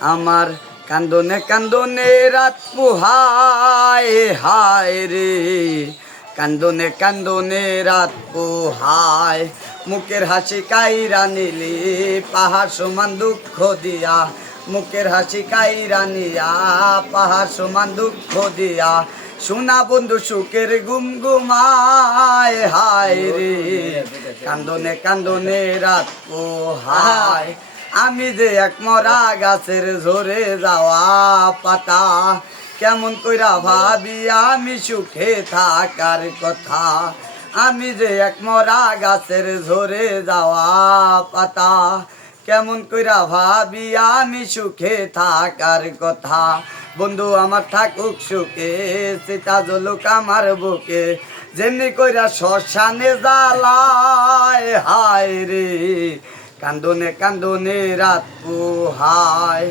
আমার কান্দনে কান্দনে রাত পোহায় হায় রে, কান্দনে কান্দনে রাত পোহায়, মুখের হাসি কাইরা নিলি পাহাড় সমান দুঃখ দিয়া, মুখের হাসি কাইরা নিয়া পাহাড় সমান দুঃখ দিয়া, সোনা বন্ধু সুখের গুম গুমায় হায় রে, কান্দনে কান্দনে রাত পোহায়। আমি যে এক মরা গাছের ঝরে যাওয়া পাতা, কেমন কইরা ভাবি আমি সুখে থাকার কথা। আমি যে এক মরা গাছের ঝরে যাওয়া পাতা, কেমন কইরা ভাবি আমি সুখে থাকার কথা। বন্ধু আমার থাকুক সুখে, সীতা জলুক আমার বুকে, যেমনি কইরা শ্মশানে জ্বালায় হায় রে, কান্দনে কান্দনে রাত পোহায়।